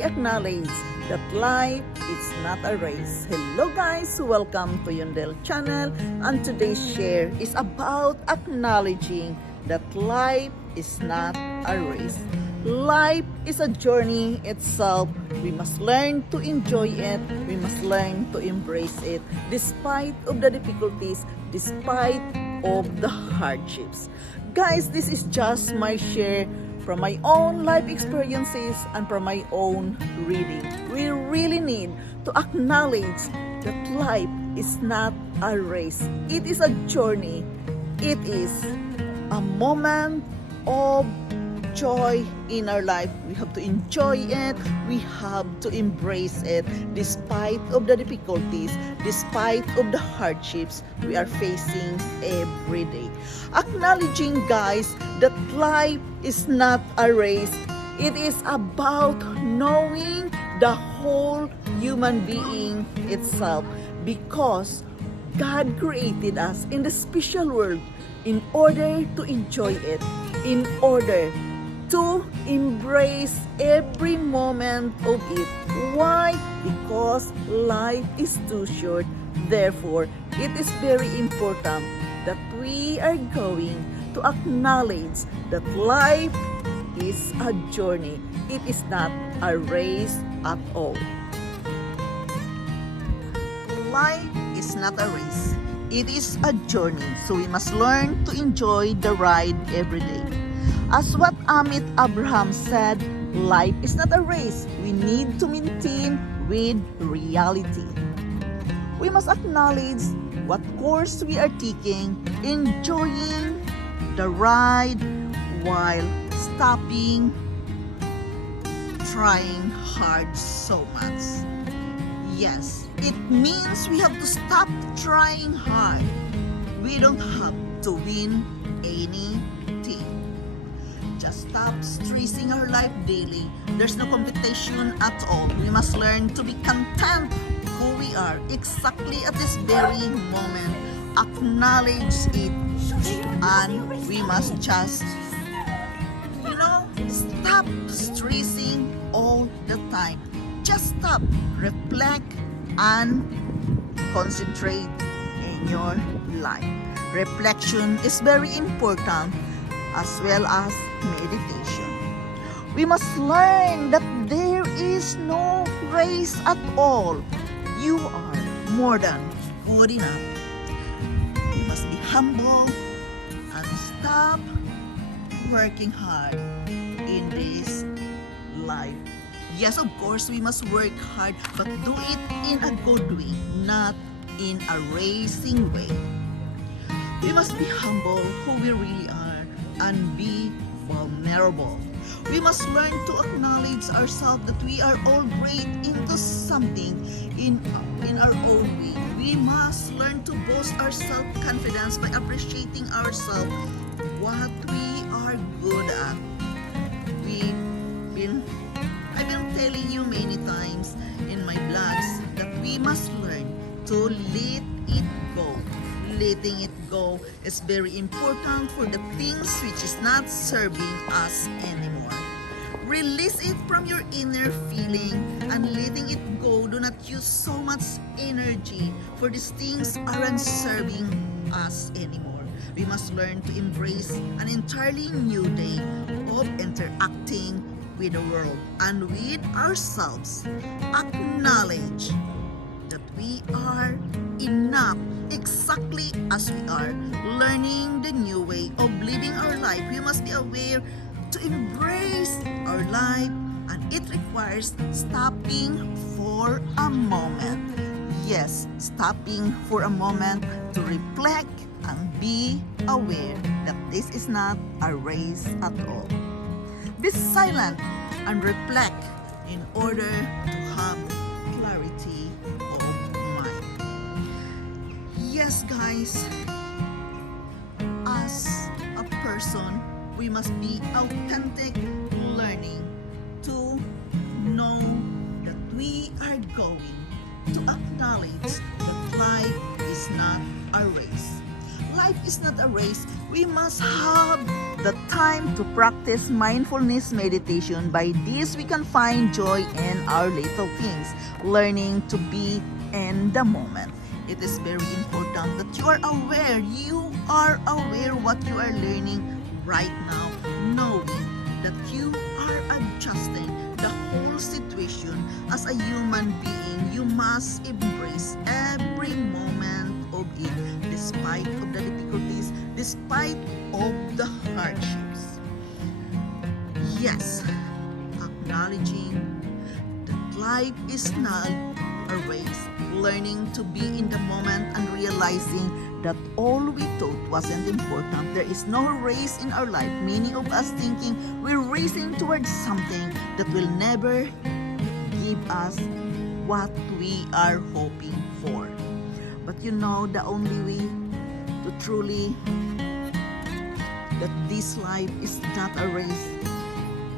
we acknowledge that life is not a race. Hello guys, welcome to Yundel channel, and today's share is about acknowledging that life is not a race. Life is a journey itself. We must learn to enjoy it. We must learn to embrace it despite of the difficulties, despite of the hardships. Guys, this is just my share from my own life experiences and from my own reading. We really need to acknowledge that life is not a race. It is a journey. It is a moment of joy in our life. We have to enjoy it. We have to embrace it despite of the difficulties, despite of the hardships we are facing every day. Acknowledging, guys, that life is not a race. It is about knowing the whole human being itself, because God created us in the special world in order to enjoy it, in order to embrace every moment of it. Why? Because life is too short. Therefore, it is very important that we are going to acknowledge that life is a journey. It is not a race at all. Life is not a race. It is a journey. So we must learn to enjoy the ride every day. As what Amit Abraham said, life is not a race. We need to maintain with reality. We must acknowledge what course we are taking, enjoying the ride while stopping trying hard so much. Yes, it means we have to stop trying hard. We don't have to win anything. Just stop stressing our life daily. There's no competition at all. We must learn to be content who we are exactly at this very moment. Acknowledge it, and we must just, stop stressing all the time. Just stop, reflect, and concentrate in your life. Reflection is very important, as well as meditation. We must learn that there is no race at all. You are more than good enough. We must be humble and stop working hard in this life. Yes, of course, we must work hard, but do it in a good way, not in a racing way. We must be humble who we really are and be vulnerable. We must learn to acknowledge ourselves that we are all great into something in our own way. We must learn to boost our self-confidence by appreciating ourselves, what we are good at. I've been telling you many times in my blogs that we must learn to let it go. Letting it go is very important for the things which is not serving us anymore. Release it from your inner feeling, and letting it go. Do not use so much energy for these things aren't serving us anymore. We must learn to embrace an entirely new day of interacting with the world and with ourselves. Acknowledge that we are enough exactly as we are. Learning the new way of living our life, we must be aware to embrace our life, and it requires stopping for a moment. Yes, stopping for a moment to reflect and be aware that this is not a race at all. Be silent and reflect in order to have clarity of mind. Yes, guys, as a person, we must be authentic, learning to know that we are going to acknowledge that life is not a race. Life is not a race. We must have the time to practice mindfulness meditation. By this, we can find joy in our little things, learning to be in the moment. It is very important that you are aware. You are aware what you are learning right now, knowing that you are adjusting the whole situation. As a human being, you must embrace every moment of it, despite of the difficulties, despite of the hardships. Yes, acknowledging that life is not a race, learning to be in the moment and realizing that all we thought wasn't important. There is no race in our life. Many of us thinking we're racing towards something that will never give us what we are hoping for. But you know, the only way to truly that this life is not a race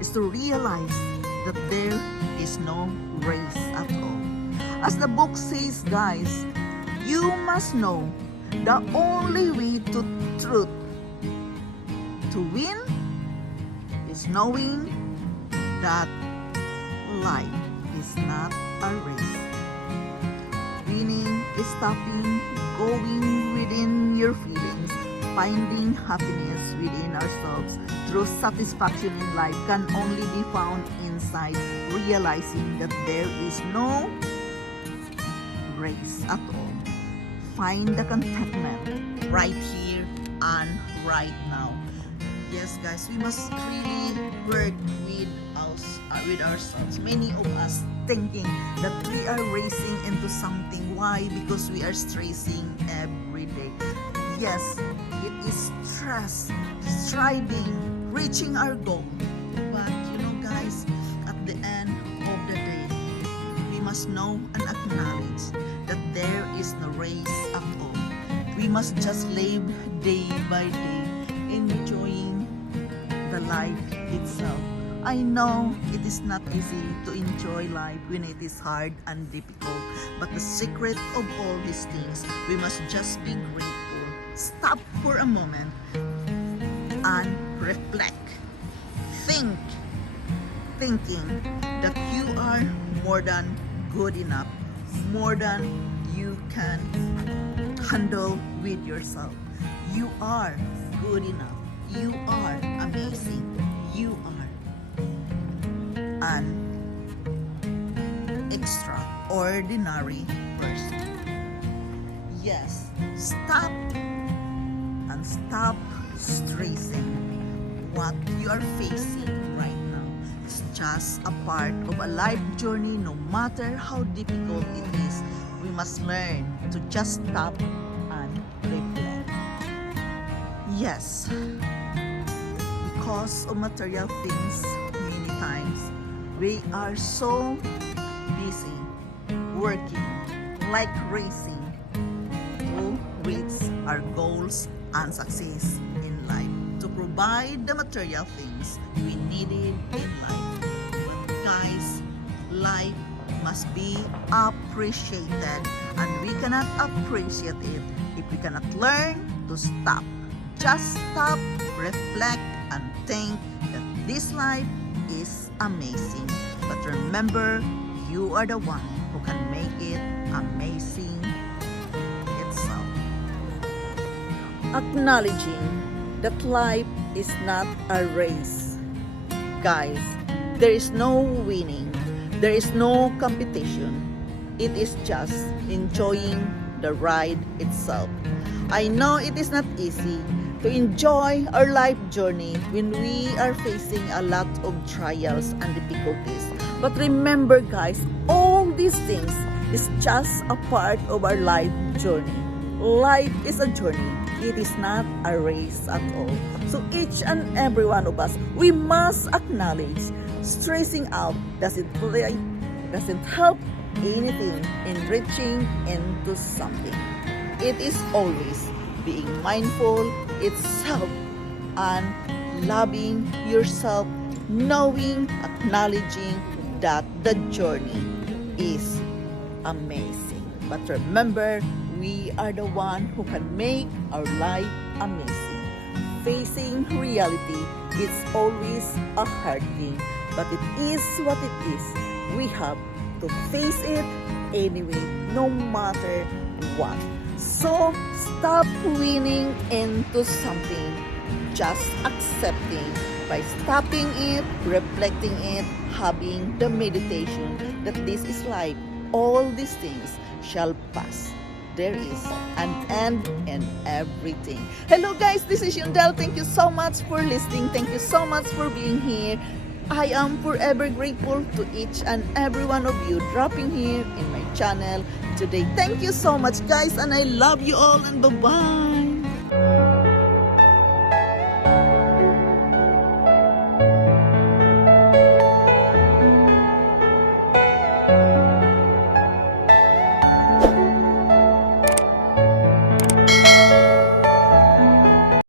is to realize that there is no race at all. As the book says, guys, you must know the only way to truth to win is knowing that life is not a race. Winning is stopping, going within your feelings, finding happiness within ourselves through satisfaction in life can only be found inside realizing that there is no race at all. Find the contentment right here and right now. Yes, guys, we must really work with ourselves. Many of us thinking that we are racing into something. Why? Because we are stressing every day. Yes, it is stress, striving, reaching our goal. But you know, guys, at the end of the day, we must know and acknowledge that there is no race at all. We must just live day by day, enjoying the life itself. I know it is not easy to enjoy life when it is hard and difficult, but the secret of all these things, we must just be grateful. Stop for a moment and reflect. Thinking that you are more than good enough, more than you can handle with yourself. You are good enough. You are amazing. You are an extraordinary person. Yes, stop stressing what you are facing right now. It's just a part of a life journey. No matter how difficult it is, we must learn to just stop and reflect. Yes, because of material things, many times we are so busy working like racing to reach our goals and success in life, to provide the material things we needed in life. But guys, life must be appreciated, and we cannot appreciate it if we cannot learn to stop. Just stop, reflect, and think that this life is amazing. But remember, you are the one who can make it amazing itself. Acknowledging that life is not a race. Guys, there is no winning. There is no competition. It is just enjoying the ride itself. I know it is not easy to enjoy our life journey when we are facing a lot of trials and difficulties. But remember, guys, all these things is just a part of our life journey. Life is a journey. It is not a race at all. So each and every one of us, we must acknowledge stressing out doesn't help anything in reaching into something. It is always being mindful itself and loving yourself, knowing, acknowledging that the journey is amazing. But remember, we are the one who can make our life amazing. facing reality, it's always a hard thing. But it is what it is. We have to face it anyway, no matter what. So stop winning into something. Just accepting by stopping it, reflecting it, having the meditation that this is life. All these things shall pass. There is an end in everything. Hello guys, this is Yundel. Thank you so much for listening. Thank you so much for being here. I am forever grateful to each and every one of you dropping here in my channel today. Thank you so much guys, and I love you all, and bye-bye.